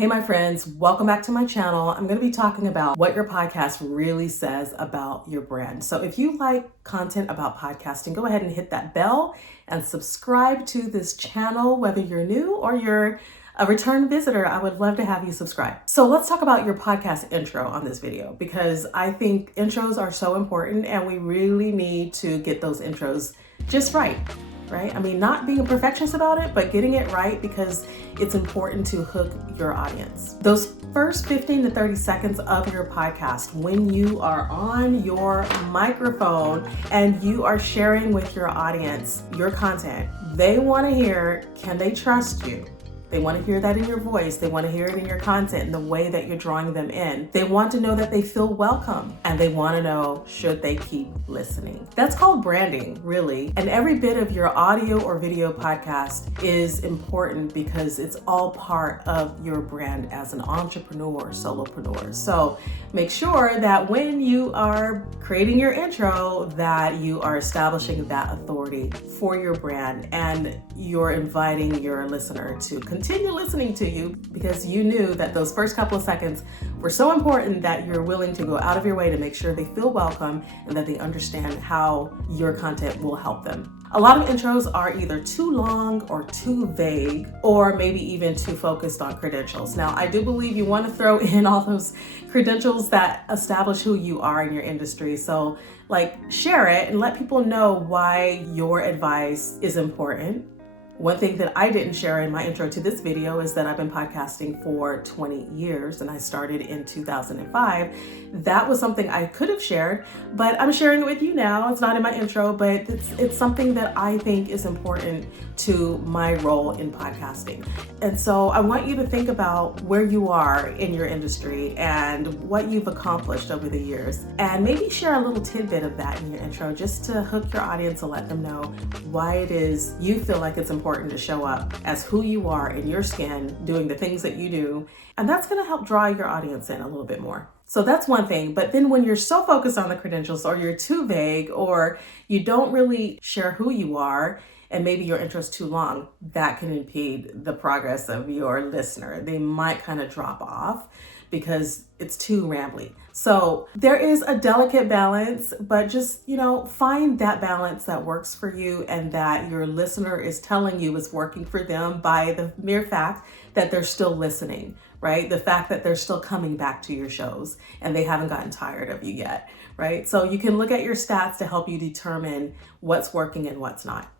Hey, my friends, welcome back to my channel. I'm going to be talking about what your podcast really says about your brand. So if you like content about podcasting, go ahead and hit that bell and subscribe to this channel, whether you're new or you're a return visitor. I would love to have you subscribe. So let's talk about your podcast intro on this video, because I think intros are so important and we really need to get those intros just right? I mean, not being a perfectionist about it, but getting it right, because it's important to hook your audience. Those first 15 to 30 seconds of your podcast, when you are on your microphone and you are sharing with your audience your content, they want to hear, can they trust you? They want to hear that in your voice. They want to hear it in your content and the way that you're drawing them in. They want to know that they feel welcome, and they want to know, should they keep listening? That's called branding, really. And every bit of your audio or video podcast is important because it's all part of your brand as an entrepreneur or solopreneur. So make sure that when you are creating your intro, that you are establishing that authority for your brand and you're inviting your listener to continue listening to you, because you knew that those first couple of seconds were so important that you're willing to go out of your way to make sure they feel welcome and that they understand how your content will help them. A lot of intros are either too long or too vague, or maybe even too focused on credentials. Now, I do believe you want to throw in all those credentials that establish who you are in your industry. So share it and let people know why your advice is important. One thing that I didn't share in my intro to this video is that I've been podcasting for 20 years and I started in 2005. That was something I could have shared, but I'm sharing it with you now. It's not in my intro, but it's something that I think is important to my role in podcasting. And so I want you to think about where you are in your industry and what you've accomplished over the years, and maybe share a little tidbit of that in your intro just to hook your audience and let them know why it is you feel like it's important to show up as who you are in your skin, doing the things that you do. And that's going to help draw your audience in a little bit more. So that's one thing. But then when you're so focused on the credentials, or you're too vague, or you don't really share who you are, and maybe your intro's too long, that can impede the progress of your listener. They might kind of drop off because it's too rambly. So there is a delicate balance, but just, find that balance that works for you and that your listener is telling you is working for them by the mere fact that they're still listening, right? The fact that they're still coming back to your shows and they haven't gotten tired of you yet, right? So you can look at your stats to help you determine what's working and what's not.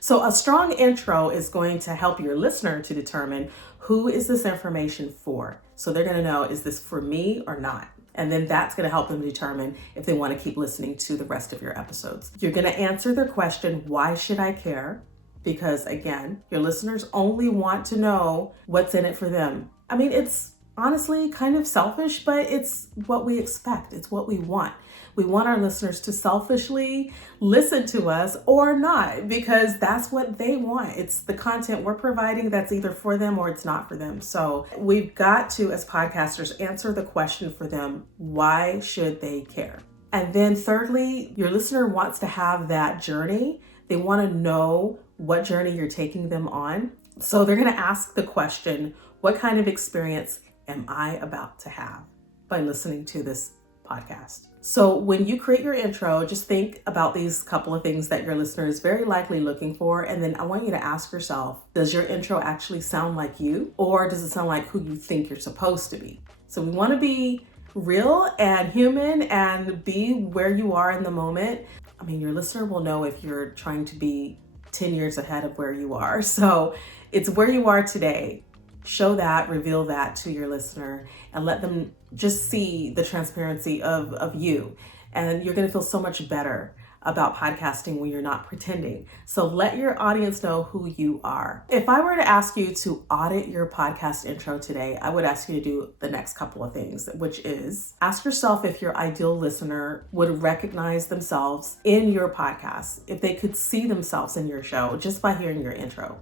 So a strong intro is going to help your listener to determine, who is this information for? So they're going to know, is this for me or not? And then that's going to help them determine if they want to keep listening to the rest of your episodes. You're going to answer their question, why should I care? Because again, your listeners only want to know what's in it for them. I mean, it's honestly kind of selfish, but it's what we expect. It's what we want. We want our listeners to selfishly listen to us or not, because that's what they want. It's the content we're providing that's either for them or it's not for them. So we've got to, as podcasters, answer the question for them, why should they care? And then thirdly, your listener wants to have that journey. They want to know what journey you're taking them on. So they're going to ask the question, what kind of experience am I about to have by listening to this podcast? So when you create your intro, just think about these couple of things that your listener is very likely looking for. And then I want you to ask yourself, does your intro actually sound like you, or does it sound like who you think you're supposed to be? So we want to be real and human and be where you are in the moment. I mean, your listener will know if you're trying to be 10 years ahead of where you are. So it's where you are today. Show that, reveal that to your listener, and let them just see the transparency of you. And you're going to feel so much better about podcasting when you're not pretending. So let your audience know who you are. If I were to ask you to audit your podcast intro today, I would ask you to do the next couple of things, which is ask yourself if your ideal listener would recognize themselves in your podcast, if they could see themselves in your show just by hearing your intro.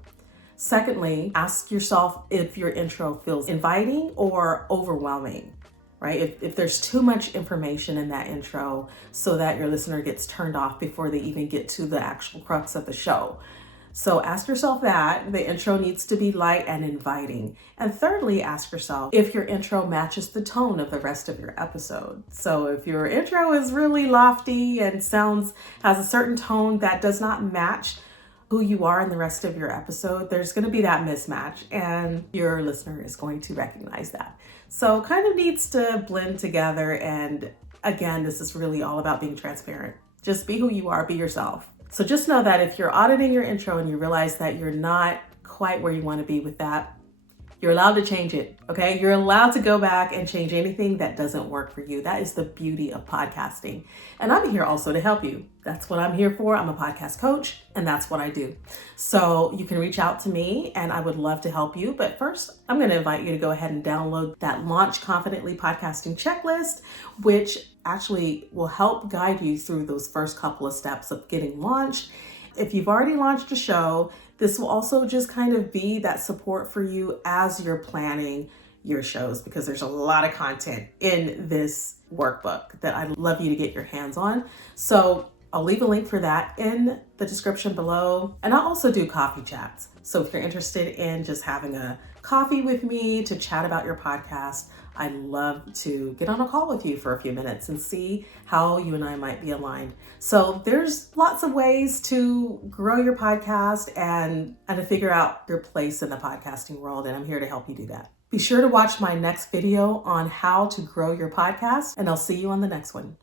Secondly, ask yourself if your intro feels inviting or overwhelming, right? If there's too much information in that intro so that your listener gets turned off before they even get to the actual crux of the show. So ask yourself that. The intro needs to be light and inviting. And thirdly, ask yourself if your intro matches the tone of the rest of your episode. So if your intro is really lofty and has a certain tone that does not match who you are in the rest of your episode, there's going to be that mismatch, and your listener is going to recognize that. So kind of needs to blend together. And again, this is really all about being transparent. Just be who you are, be yourself. So just know that if you're auditing your intro and you realize that you're not quite where you want to be with that, you're allowed to change it, okay? You're allowed to go back and change anything that doesn't work for you. That is the beauty of podcasting. And I'm here also to help you. That's what I'm here for. I'm a podcast coach, and that's what I do. So you can reach out to me, and I would love to help you. But first, I'm going to invite you to go ahead and download that Launch Confidently Podcasting Checklist, which actually will help guide you through those first couple of steps of getting launched. If you've already launched a show, this will also just kind of be that support for you as you're planning your shows, because there's a lot of content in this workbook that I'd love you to get your hands on. So I'll leave a link for that in the description below. And I'll also do coffee chats. So if you're interested in just having a coffee with me to chat about your podcast, I'd love to get on a call with you for a few minutes and see how you and I might be aligned. So there's lots of ways to grow your podcast and to figure out your place in the podcasting world. And I'm here to help you do that. Be sure to watch my next video on how to grow your podcast, and I'll see you on the next one.